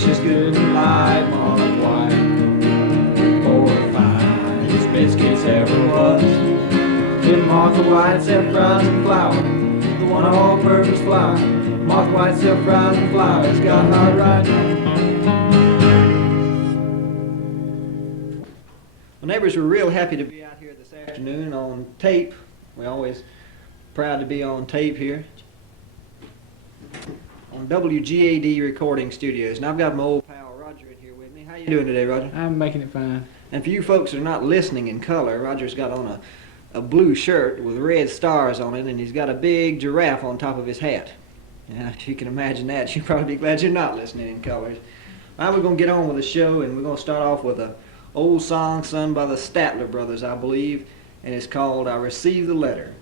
gracious, good and light, Mark White. 4 or 5 as biscuits ever was. Then Martha White self-fries and flour, the one all-purpose flour. Martha White self-fries and flour, it's got hot right now. Well, neighbors, we're real happy to be out here this afternoon on tape. We're always proud to be on tape here on WGAD Recording Studios. And I've got my old pal Roger in here with me. How you doing today, Roger? I'm making it fine. And for you folks that are not listening in color, Roger's got on a blue shirt with red stars on it, and he's got a big giraffe on top of his hat. Yeah, if you can imagine that, you'll probably be glad you're not listening in colors. Now we're going to get on with the show, and we're going to start off with a old song sung by the Statler brothers, I believe, and it's called I Received the Letter.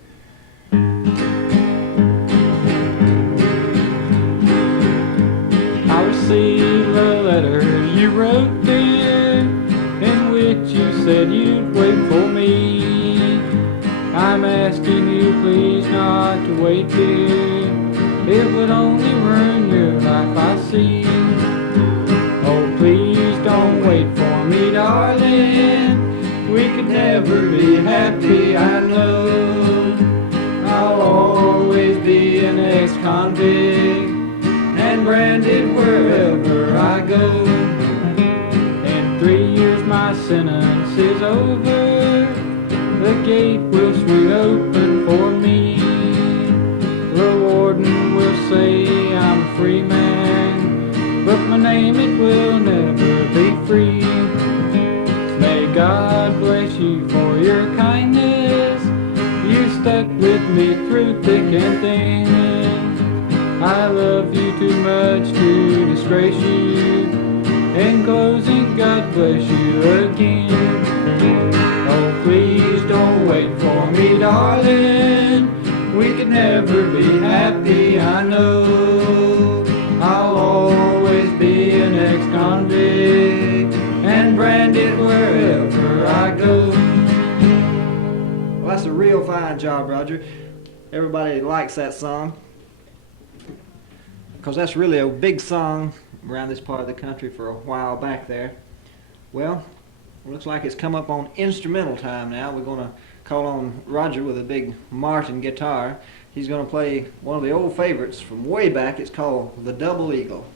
I received a letter you wrote, dear, in which you said you'd wait for me. I'm asking you please not to wait, dear. It would only ruin your life, I see. Oh, please don't wait for me, darling. We could never be happy, I know. I'll always be an ex-convict and branded wherever I go. In 3 years my sentence is over. The gate will swing open for me. The warden will say I'm a free man, but my name it will never be free. May God bless you for your kindness. You stuck with me through thick and thin. I love you too much to disgrace you. In closing, God bless you again. Oh, please don't wait for me, darling. We could never be happy, I know. I'll always be an ex-convict and branded wherever I go. Well, that's a real fine job, Roger. Everybody likes that song, because that's really a big song around this part of the country for a while back there. Well, looks like it's come up on instrumental time now. We're going to call on Roger with a big Martin guitar. He's going to play one of the old favorites from way back. It's called The Double Eagle.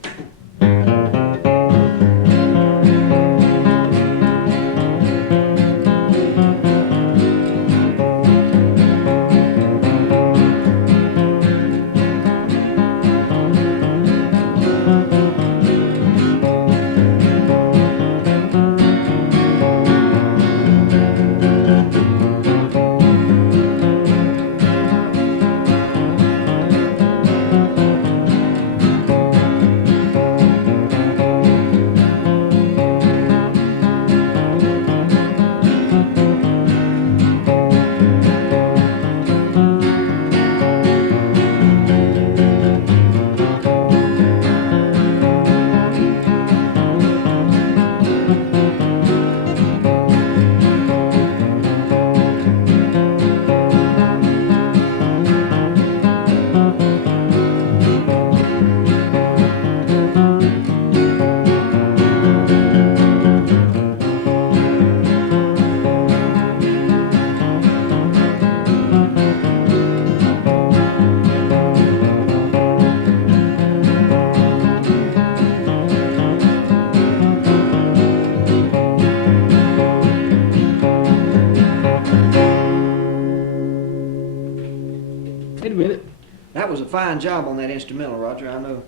That was a fine job on that instrumental, Roger. I know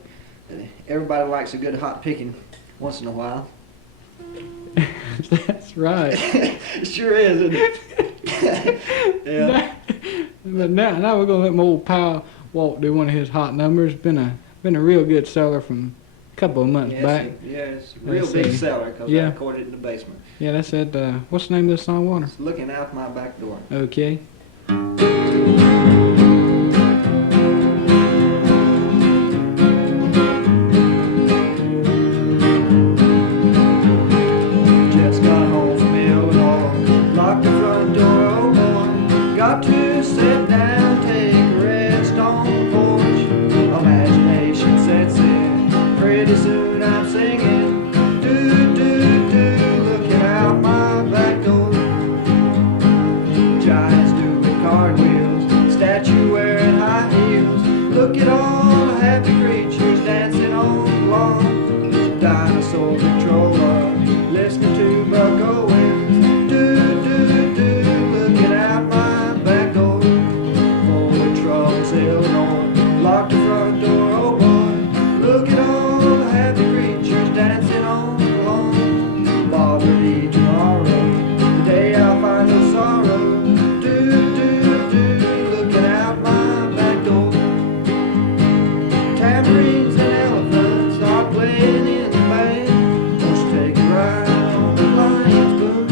everybody likes a good hot picking once in a while. That's right. It sure is, isn't it? Yeah. But now we're gonna let my old pal Walt do one of his hot numbers. Been a real good seller from a couple of months back. It's a real big seller because I recorded it in the basement. Yeah, that's it. What's the name of this song, Warner? It's Looking Out My Back Door. Okay. Pretty soon I'm singing dinosaur controller, listening to Buck Owens. Looking out my back door, full of troubles, Illinois. Locked the front door open, look at all the happy creatures dancing on the lawn. Bother me tomorrow, the day I'll find no sorrow. Looking out my back door. Tambourines and elephants are playing in the band. Won't you take a ride on the lion's boom?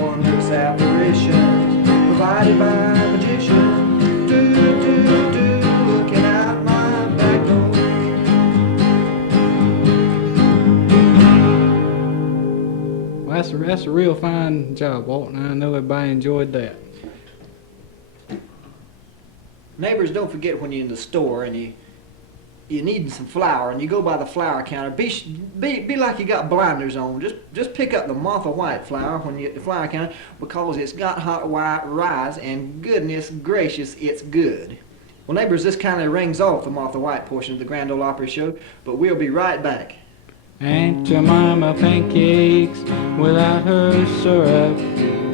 Wondrous apparitions provided by magicians. Looking out my back door. Well, that's a real fine job, Walt, and I know everybody enjoyed that. Neighbors, don't forget when you're in the store and you need some flour and you go by the flour counter, be like you got blinders on. Just pick up the Martha White flour when you're at the flour counter, because it's got hot white rise, and goodness gracious, it's good. Well, neighbors, this kind of rings off the Martha White portion of the Grand Ole Opry Show, but we'll be right back. Aunt Jemima pancakes without her syrup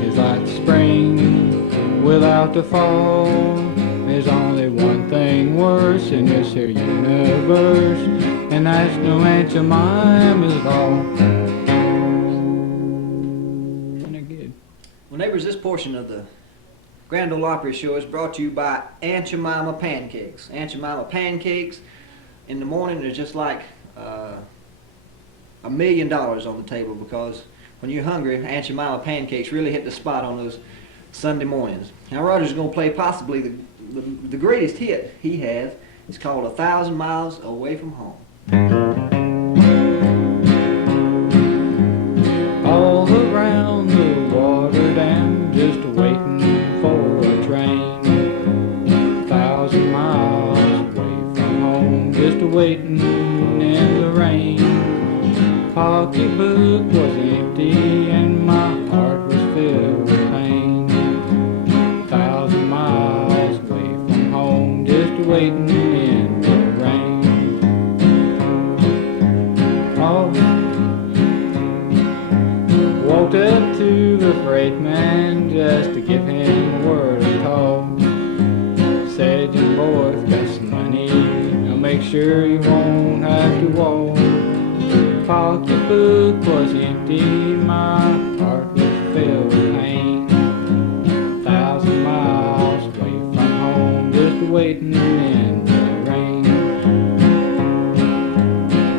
is like spring without the fall. There's only one thing worse in this here universe, and that's no Aunt Jemima's at all. Isn't that good? Well, neighbors, this portion of the Grand Ole Opry Show is brought to you by Aunt Jemima pancakes. Aunt Jemima pancakes in the morning are just like $1 million on the table, because when you're hungry, Aunt Jemima pancakes really hit the spot on those Sunday mornings. Now, Roger's going to play possibly the greatest hit he has. It's called 1,000 Miles Away from Home. All around the water dam, just waiting for a train. 1,000 miles away from home, just waiting in the rain. Pocketbook was empty and my heart was filled with pain. 1,000 miles away from home, just waiting in the rain. Oh, walked up to the freight man just to give him a word of talk. Said, your boy's got some money, I'll make sure you won't have to walk. Pocketbook was empty, my heart was filled with pain. 1,000 miles away from home, just waiting in the rain.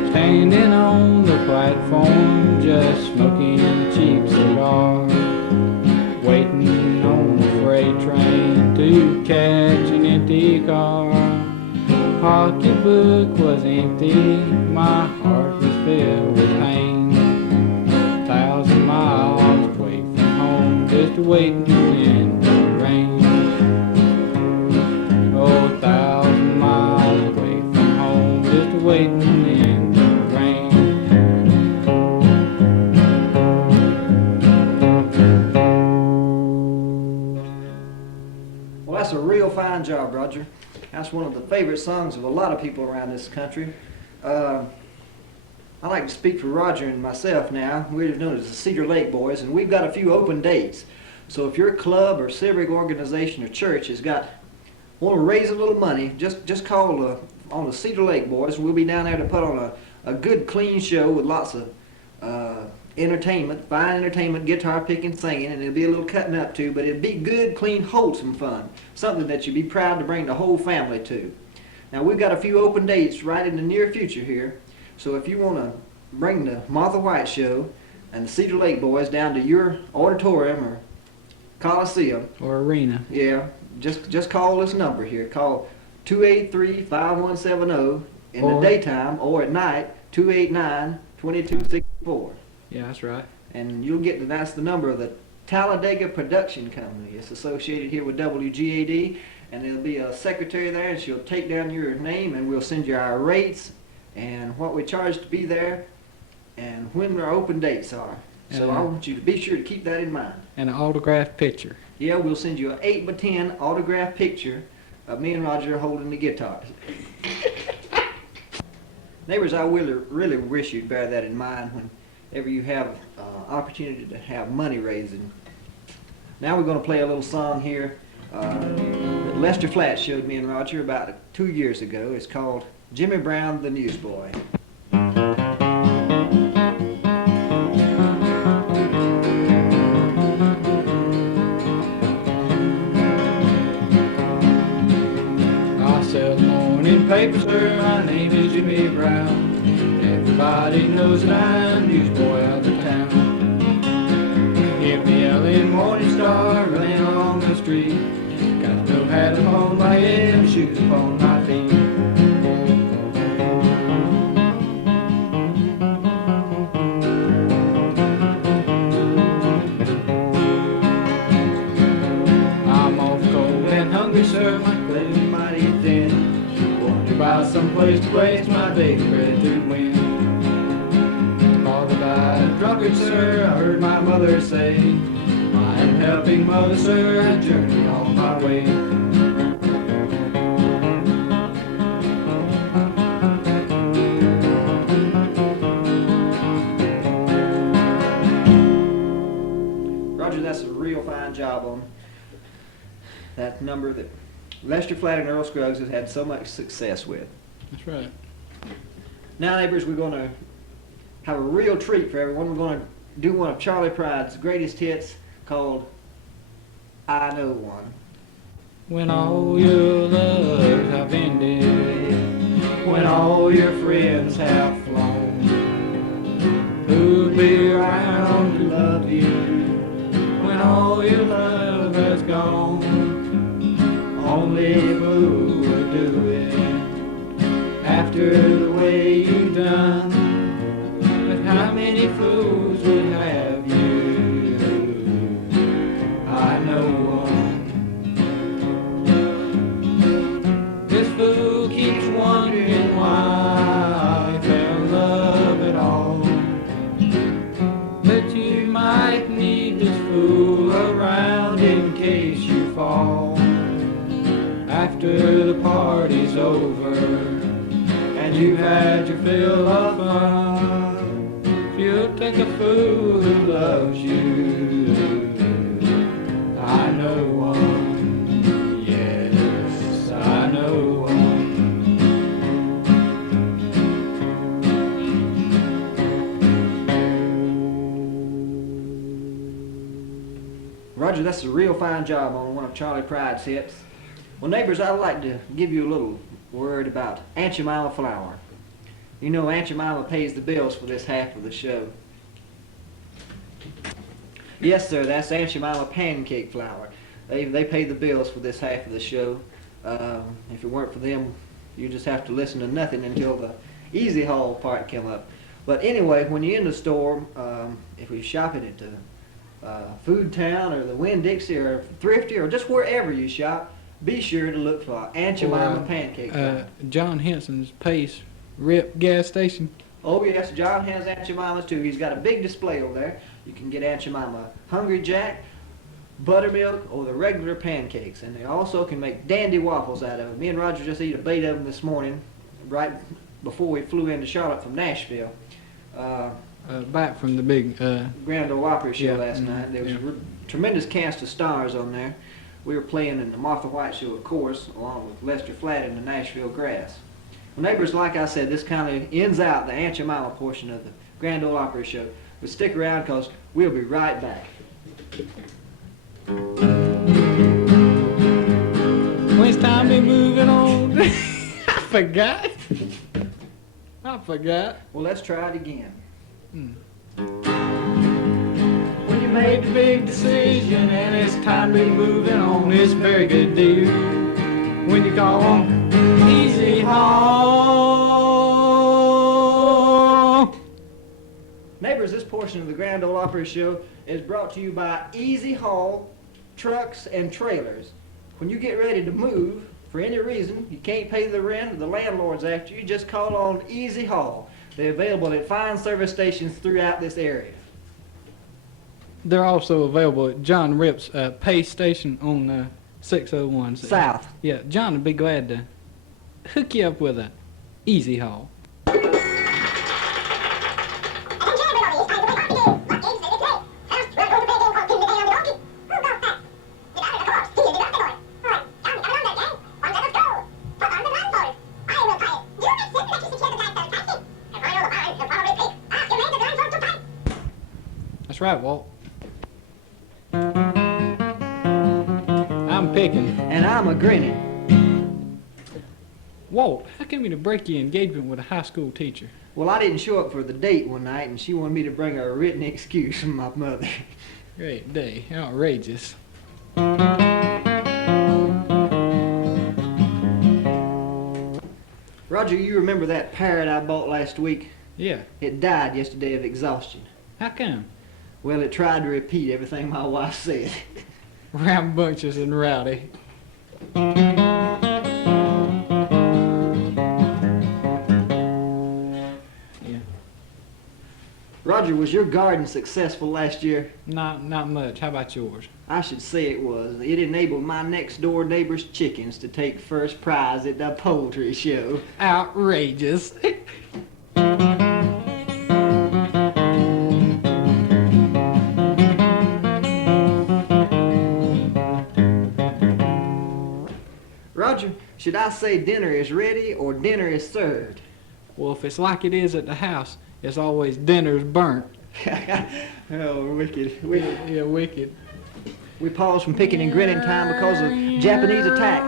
Standing on the platform, just smoking a cheap cigar, waiting on the freight train to catch an empty car. Pocketbook was empty, my heart was filled with pain. 1,000 miles away from home, just waiting in the rain. Oh, 1,000 miles away from home, just waiting in the rain. Well, that's a real fine job, Roger. That's one of the favorite songs of a lot of people around this country. I like to speak for Roger and myself now. We're known as the Cedar Lake Boys, and we've got a few open dates. So if your club or civic organization or church want to raise a little money, just call on the Cedar Lake Boys. We'll be down there to put on a good, clean show with lots of entertainment, fine entertainment, guitar picking, singing, and it'll be a little cutting up too, but it'll be good, clean, wholesome fun. Something that you'd be proud to bring the whole family to. Now, we've got a few open dates right in the near future here, so if you want to bring the Martha White Show and the Cedar Lake Boys down to your auditorium or coliseum Or arena. yeah, just call this number here. Call 283-5170 in the Or- daytime, or at night 289-2264. Yeah, that's right. And you'll get that's the number of the Talladega Production Company. It's associated here with WGAD, and there'll be a secretary there, and she'll take down your name, and we'll send you our rates and what we charge to be there and when our open dates are. So I want you to be sure to keep that in mind. And an autographed picture. Yeah, we'll send you an 8x10 autographed picture of me and Roger holding the guitars. Neighbors, I really wish you'd bear that in mind whenever you have opportunity to have money raising. Now we're going to play a little song here that Lester Flatt showed me and Roger about 2 years ago. It's called Jimmy Brown the Newsboy. I sell morning papers, sir. My name is Jimmy Brown. Everybody knows that I'm newsboy out of town. Hear me yelling Morning Star running along the street. Got no hat upon my head and shoes upon my feet. I'm off cold and hungry, sir. My clothes mighty thin. Want to buy some place to waste my daily bread to win. Father died drunkard, sir, I heard my mother say. I am helping mother, sir, I journey on my way. Roger, that's a real fine job on that number that Lester Flatt and Earl Scruggs has had so much success with. That's right. Now, neighbors, we're going to have a real treat for everyone. We're going to do one of Charlie Pride's greatest hits called I Know One. When all your loves have ended, when all your friends have flown, who'll be around to love you when all your love has gone? Only a fool would do it after the way you've done. But how many fools would have you? I know one. This fool keeps wondering why he fell in love at all. But you might need this fool around in case you fall. After the party's over and you've had your fill of fun, you'll take a fool who loves you. I know one, yes, I know one. Roger, that's a real fine job on one of Charlie Pride's hits. Well, neighbors, I'd like to give you a little word about Aunt Jemima Flower. You know Aunt Jemima pays the bills for this half of the show. Yes, sir, that's Aunt Jemima Pancake Flour. They pay the bills for this half of the show. If it weren't for them, you just have to listen to nothing until the Easy Haul part come up. But anyway, when you're in the store, if we're shopping at the Food Town or the Winn-Dixie or Thrifty or just wherever you shop, be sure to look for Aunt Jemima Pancake Flour. John Henson's Pace Rip gas station. Oh yes, John has Aunt Jemima's too. He's got a big display over there. You can get Aunt Jemima Hungry Jack, buttermilk, or the regular pancakes. And they also can make dandy waffles out of them. Me and Roger just ate a bait of them this morning, right before we flew into Charlotte from Nashville. Back from the big Grand Ole Opry show yeah, last night. There was a tremendous cast of stars on there. We were playing in the Martha White show, of course, along with Lester Flatt and the Nashville Grass. Well, neighbors, like I said, this kind of ends out the Aunt Jemima portion of the Grand Ole Opry show. But stick around because we'll be right back. When it's time to moving on. I forgot. Well, let's try it again. When you made the big decision and it's time to be moving on, it's a very good deal. When you call on Easy Haul. Neighbors, this portion of the Grand Ole Opry show is brought to you by Easy Haul Trucks and Trailers. When you get ready to move, for any reason, you can't pay the rent or the landlord's after you, just call on Easy Haul. They're available at fine service stations throughout this area. They're also available at John Rip's Pace Station on 601. South. Yeah, John would be glad to hook you up with a Easy Haul. That's right, Walt. I'm picking. And I'm a grinning. Walt, how come you to break your engagement with a high school teacher? Well, I didn't show up for the date one night, and she wanted me to bring her a written excuse from my mother. Great day. Outrageous. Roger, you remember that parrot I bought last week? Yeah. It died yesterday of exhaustion. How come? Well, it tried to repeat everything my wife said. Rambunctious and rowdy. Yeah. Roger, was your garden successful last year? Not much. How about yours? I should say it was. It enabled my next door neighbor's chickens to take first prize at the poultry show. Outrageous. Roger, should I say dinner is ready or dinner is served? Well, if it's like it is at the house, it's always dinner's burnt. Oh, wicked. Yeah, wicked. We paused from picking and grinning time because of Japanese attack.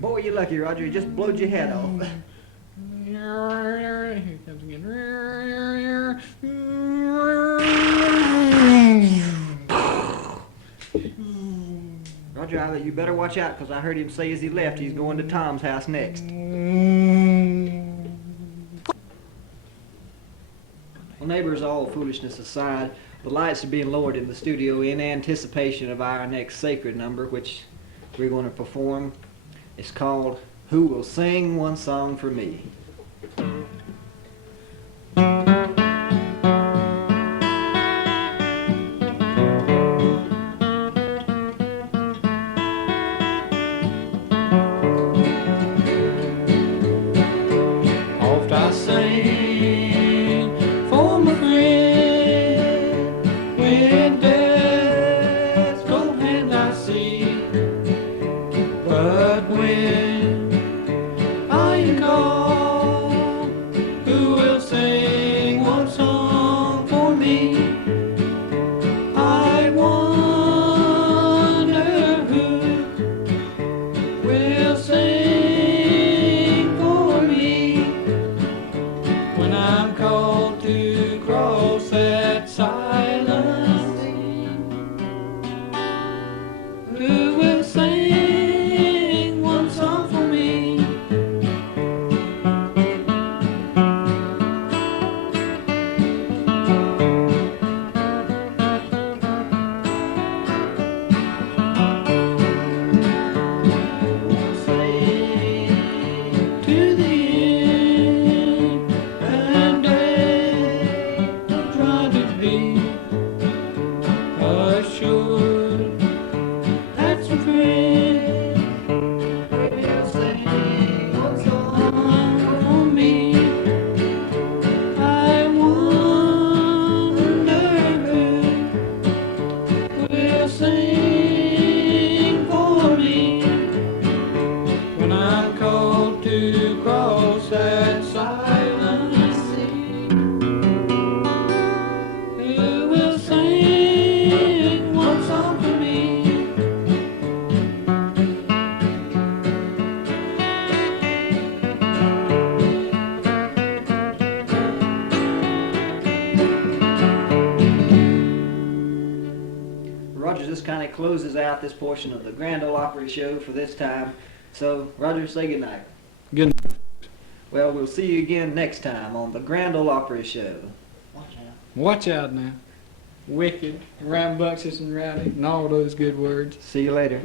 Boy, you're lucky, Roger. You just blowed your head off. Here comes again. Roger, you better watch out because I heard him say as he left he's going to Tom's house next. Well, neighbors, all foolishness aside, the lights are being lowered in the studio in anticipation of our next sacred number, which we're going to perform. It's called Who Will Sing One Song for Me? Oft I sing for my friend when death's cold hand I see, but when I am called, who will sing one song for me? I wonder who will sing for me when I'm called to cross that silent sea. Who will sing one song for me? To the end, and don't try to be assured that some friends will sing one song for me. I wonder who will sing for me when I'm called to cross that silent sea. Who will sing one song for me? Roger, this kind of closes out this portion of the Grand Ole Opry show for this time. So, Roger, say goodnight. Good night. Well, we'll see you again next time on the Grand Ole Opry show. Watch out. Watch out now. Wicked, rambunctious and rowdy, and all those good words. See you later.